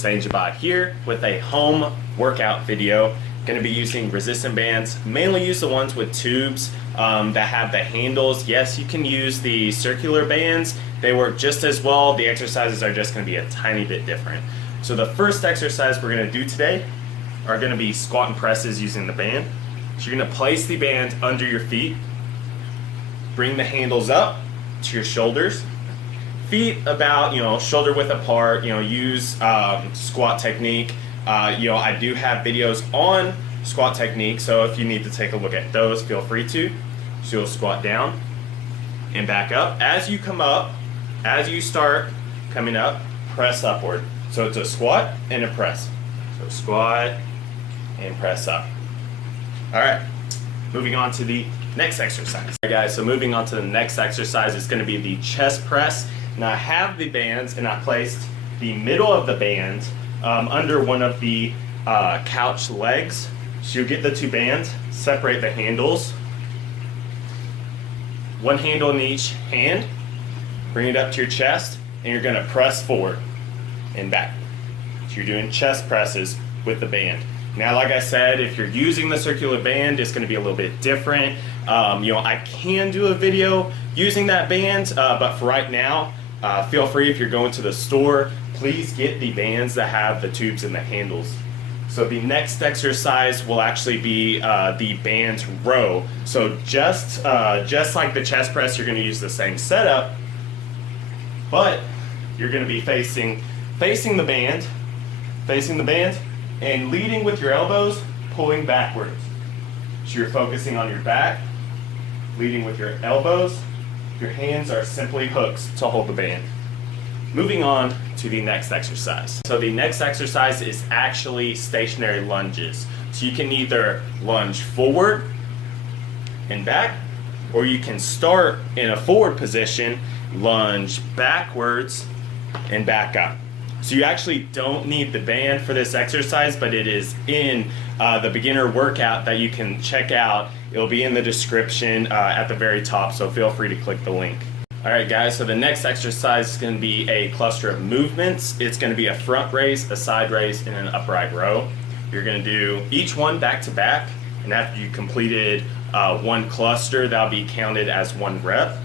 HussienJabai here with a home workout video. Going to be using resistant bands, mainly use the ones with tubes that have the handles. Yes, you can use the circular bands. They work just as well. The exercises are just going to be a tiny bit different. So the first exercise we're going to do today are going to be squat and presses using the band. So you're going to place the band under your feet, bring the handles up to your shoulders, feet about shoulder width apart. Use squat technique. I do have videos on squat technique, so if you need to take a look at those, feel free to. So you'll squat down and back up. As you come up, as you start coming up, press upward. So it's a squat and a press. So squat and press up. All right, moving on to the next exercise. All right, guys, so moving on to the next exercise is going to be the chest press. Now I have the bands and I placed the middle of the band under one of the couch legs. So you get the two bands, separate the handles, one handle in each hand, bring it up to your chest, and you're going to press forward and back. So you're doing chest presses with the band. Now, like I said, if you're using the circular band, it's going to be a little bit different. I can do a video using that band, but for right now, feel free if you're going to the store, please get the bands that have the tubes and the handles. So the next exercise will actually be the band row. So just like the chest press, you're going to use the same setup, but you're going to be facing the band, and leading with your elbows, pulling backwards. So you're focusing on your back, leading with your elbows. Your hands are simply hooks to hold the band. Moving on to the next exercise. So the next exercise is actually stationary lunges. So you can either lunge forward and back, or you can start in a forward position, lunge backwards and back up. So you actually don't need the band for this exercise, but it is in the beginner workout that you can check out. It'll be in the description at the very top, so feel free to click the link. All right, guys, so the next exercise is going to be a cluster of movements. It's going to be a front raise, a side raise, and an upright row. You're going to do each one back to back, and after you completed one cluster, that'll be counted as one rep.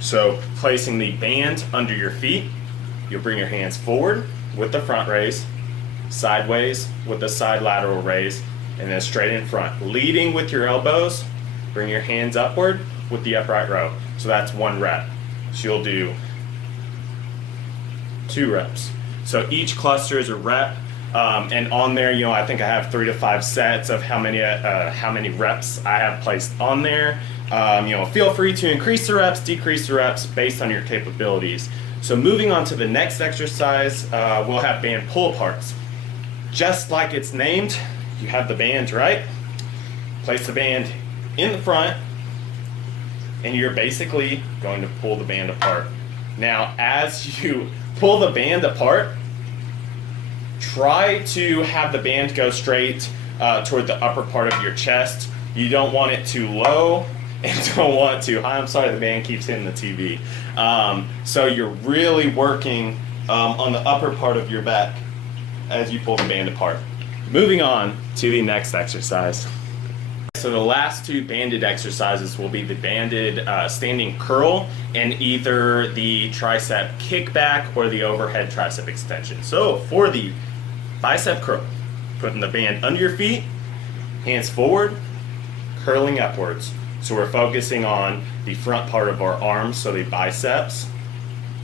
So placing the band under your feet, you'll bring your hands forward with the front raise, sideways with the side lateral raise, and then straight in front. Leading with your elbows, bring your hands upward with the upright row. So that's one rep. So you'll do 2 reps. So each cluster is a rep, and on there, I think I have 3 to 5 sets of how many reps I have placed on there. Feel free to increase the reps, decrease the reps based on your capabilities. So moving on to the next exercise, we'll have band pull-aparts. Just like it's named, you have the band, right? Place the band in the front, and you're basically going to pull the band apart. Now, as you pull the band apart, try to have the band go straight toward the upper part of your chest. You don't want it too low, and don't want too high. I'm sorry, the band keeps hitting the TV. So you're really working on the upper part of your back as you pull the band apart. Moving on to the next exercise. So the last 2 banded exercises will be the banded standing curl and either the tricep kickback or the overhead tricep extension. So for the bicep curl, putting the band under your feet, hands forward, curling upwards. So we're focusing on the front part of our arms, so the biceps,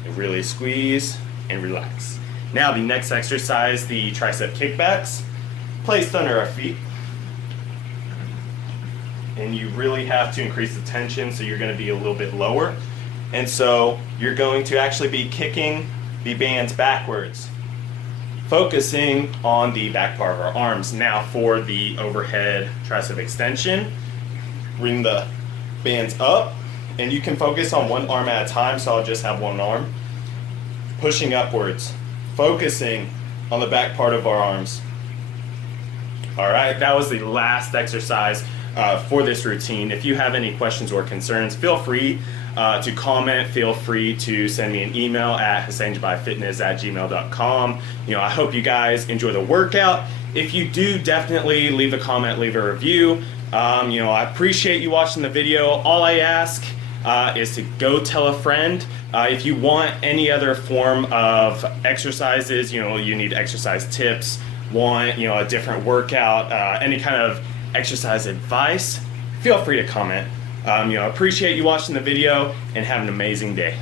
and really squeeze and relax. Now the next exercise, the tricep kickbacks, placed under our feet. And you really have to increase the tension, so you're going to be a little bit lower. And so you're going to actually be kicking the bands backwards, focusing on the back part of our arms. Now for the overhead tricep extension, bring the bands up, and you can focus on one arm at a time, so I'll just have one arm. Pushing upwards, focusing on the back part of our arms. All right, that was the last exercise for this routine. If you have any questions or concerns, feel free to comment, feel free to send me an email at HussienJabaiFitness@gmail.com. I hope you guys enjoy the workout. If you do, definitely leave a comment, leave a review. I appreciate you watching the video. All I ask is to go tell a friend. If you want any other form of exercises, you need exercise tips, want a different workout, any kind of exercise advice, feel free to comment. Appreciate you watching the video and have an amazing day.